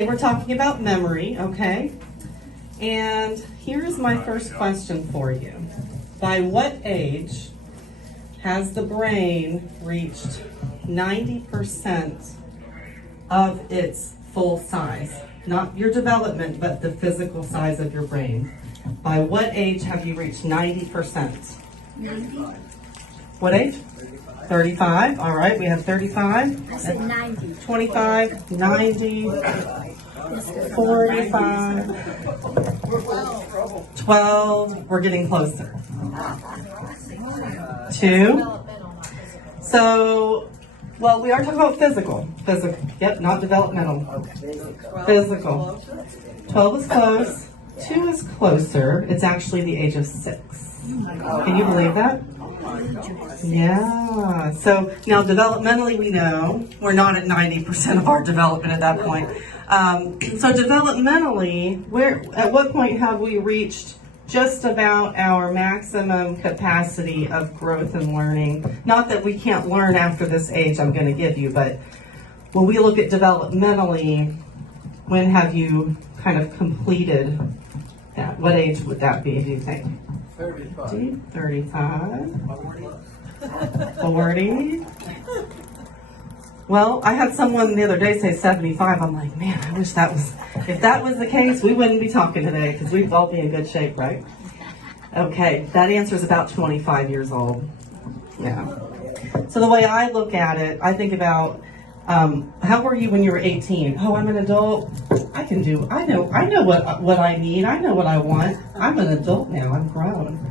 We're talking about memory, okay? And here's my first question for you. By what age has the brain reached 90% of its full size? Not your development, but the physical size of your brain. By what age have you reached 90%? 90. What age? 35. All right, we have 35. I said 90. 25, 90, 45, 12. We're getting closer. 2. So, well, we are talking about physical. Physical. Yep, not developmental. Physical. 12 is close. 2 is closer. It's actually the age of 6. Can you believe that? Yeah. So now developmentally we know we're not at 90% of our development at that point. So developmentally, at what point have we reached just about our maximum capacity of growth and learning? Not that we can't learn after this age I'm going to give you, but when we look at developmentally, when have you kind of completed that? What age would that be, do you think? 35. 35. 40. Well, I had someone the other day say 75. I'm like, man, I wish that was, if that was the case, we wouldn't be talking today because we'd all be in good shape, right? Okay, that answer is about 25 years old. Yeah. So the way I look at it, I think about, how were you when you were 18? Oh, I'm an adult. I know what I need. I know what I want. I'm an adult now. I'm grown.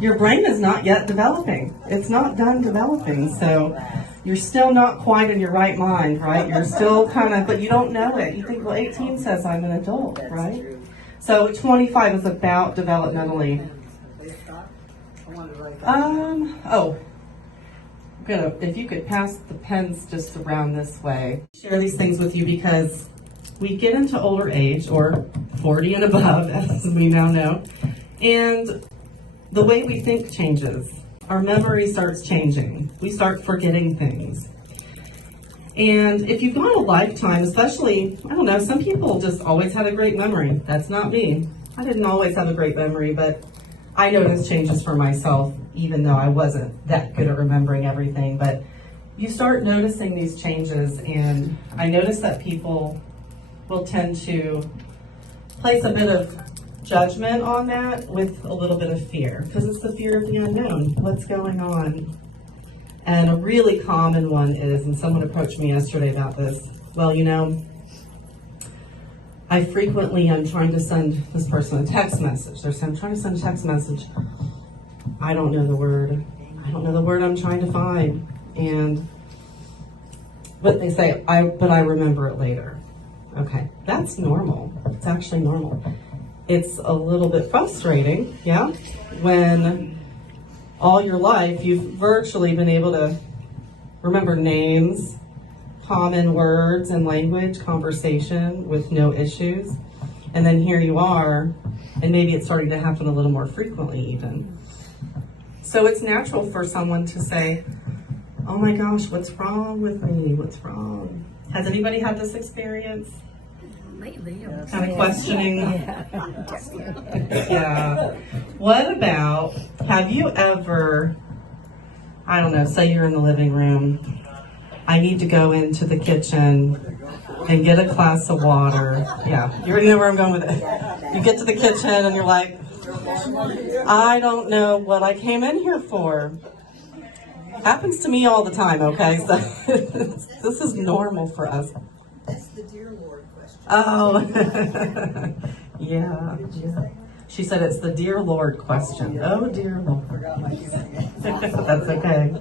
Your brain is not yet developing. It's not done developing. So you're still not quite in your right mind, right? You're still kind of, but you don't know it. You think, well, 18 says I'm an adult, right? So 25 is about developmentally. If you could pass the pens just around this way. Share these things with you because we get into older age, or 40 and above, as we now know, and the way we think changes. Our memory starts changing. We start forgetting things. And if you've gone a lifetime, especially, I don't know, some people just always had a great memory. That's not me. I didn't always have a great memory, but I noticed changes for myself, even though I wasn't that good at remembering everything. But you start noticing these changes, and I notice that people will tend to place a bit of judgment on that with a little bit of fear, because it's the fear of the unknown. What's going on? And a really common one is, and someone approached me yesterday about this, well, you know, I frequently am trying to send this person a text message. I'm trying to send a text message. I don't know the word. I don't know the word I'm trying to find. But they say, but I remember it later. Okay, that's normal. It's actually normal. It's a little bit frustrating, yeah, when all your life you've virtually been able to remember names, common words and language, conversation with no issues. And then here you are, and maybe it's starting to happen a little more frequently even. So it's natural for someone to say, oh my gosh, what's wrong with me? What's wrong? Has anybody had this experience? Lately, Kind of questioning. Yeah. What about, have you ever, I don't know, say you're in the living room, I need to go into the kitchen and get a glass of water. Yeah, you already know where I'm going with it. You get to the kitchen and you're like, I don't know what I came in here for. Happens to me all the time, okay? So this is normal for us. That's the dear Lord question. Oh, yeah. She said it's the dear Lord question. Oh, dear Lord. That's okay.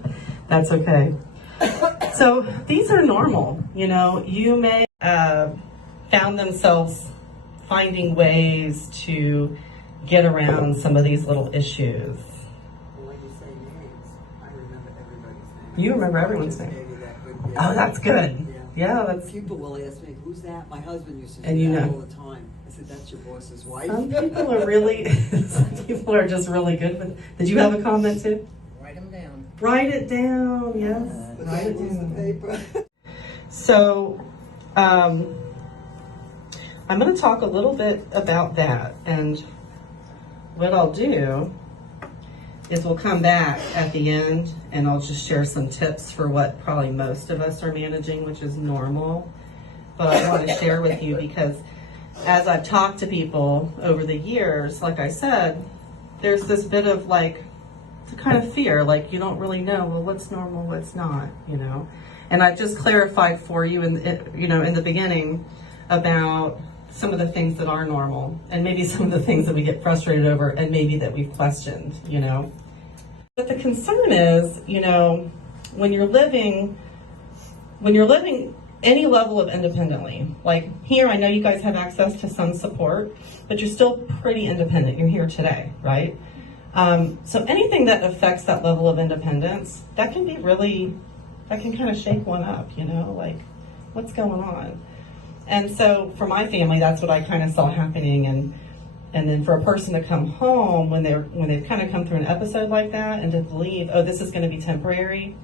That's okay. So these are normal, you know. You may found themselves finding ways to get around some of these little issues. When you say names, I remember everybody's name. You remember everyone's name. Maybe that could be. Oh, that's good. Yeah, that's. People will ask me, who's that? My husband used to And do you that know. all the time. I said, that's your boss's wife. Some people are really, some people are just really good with. Did you have a comment too? Write them down. Write it down, yes. But Write that it was the down. paper. So, I'm going to talk a little bit about that, and what I'll do is we'll come back at the end and I'll just share some tips for what probably most of us are managing, which is normal. But I want to share with you because as I've talked to people over the years, like I said, there's this bit of like, kind of fear, like you don't really know, well, what's normal, what's not, you know? And I just clarified for you in the beginning about some of the things that are normal and maybe some of the things that we get frustrated over and maybe that we've questioned, you know? But the concern is, you know, when you're living any level of independently, like here, I know you guys have access to some support, but you're still pretty independent. You're here today, right? So anything that affects that level of independence, that can kind of shake one up, you know, like what's going on? And so for my family, that's what I kind of saw happening. And then for a person to come home when they've kind of come through an episode like that and to believe, oh, this is going to be temporary,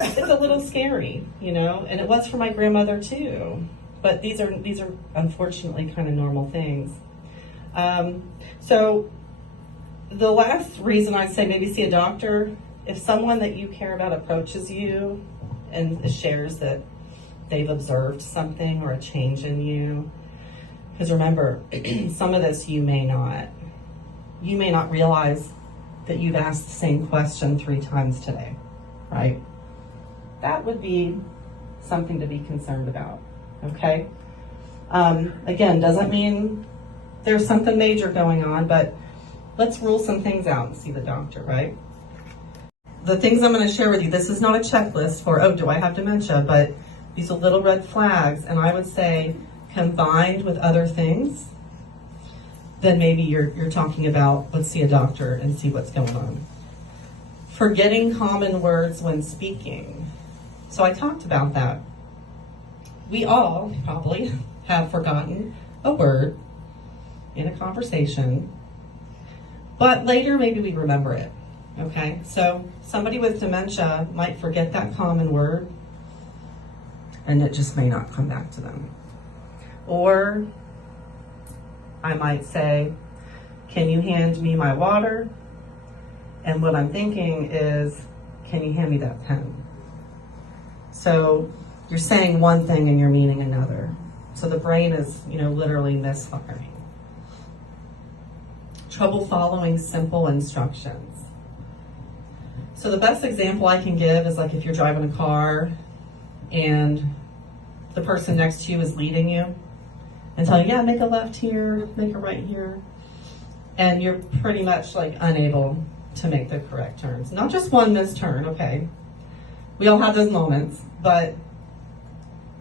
it's a little scary, you know, and it was for my grandmother too. But these are unfortunately kind of normal things. So the last reason I'd say maybe see a doctor, if someone that you care about approaches you and shares that they've observed something or a change in you, because remember, some of this you may not realize that you've asked the same question 3 times today, right? That would be something to be concerned about, okay? Again, doesn't mean there's something major going on, but let's rule some things out and see the doctor, right? The things I'm going to share with you, this is not a checklist for, oh, do I have dementia? But these are little red flags, and I would say combined with other things, then maybe you're talking about, let's see a doctor and see what's going on. Forgetting common words when speaking. So I talked about that. We all probably have forgotten a word in a conversation, but later maybe we remember it, okay? So somebody with dementia might forget that common word and it just may not come back to them. Or I might say, can you hand me my water? And what I'm thinking is, can you hand me that pen? So you're saying one thing and you're meaning another. So the brain is, literally misfiring. Trouble following simple instructions. So the best example I can give is like if you're driving a car and the person next to you is leading you and telling you, yeah, make a left here, make a right here. And you're pretty much like unable to make the correct turns. Not just one missed turn, okay? We all have those moments, but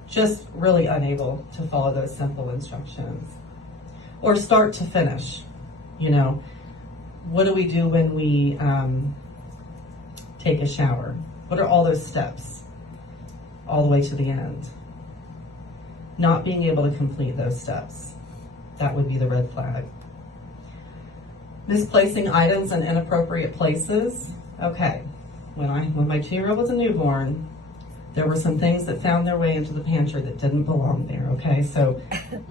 just really unable to follow those simple instructions. Or start to finish. What do we do when we take a shower? What are all those steps all the way to the end? Not being able to complete those steps. That would be the red flag. Misplacing items in inappropriate places. Okay, when my 2-year-old was a newborn, there were some things that found their way into the pantry that didn't belong there, okay? So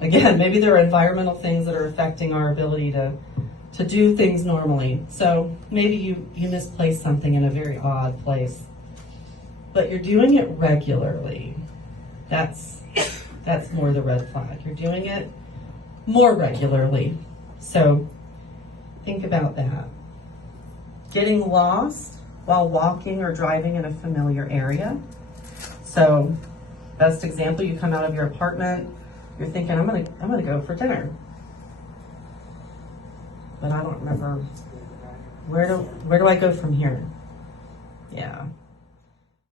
again, maybe there are environmental things that are affecting our ability to do things normally. So maybe you misplaced something in a very odd place, but you're doing it regularly. That's more the red flag. You're doing it more regularly. So think about that. Getting lost while walking or driving in a familiar area. So best example, you come out of your apartment, you're thinking, I'm gonna go for dinner. But I don't remember, where do I go from here? Yeah.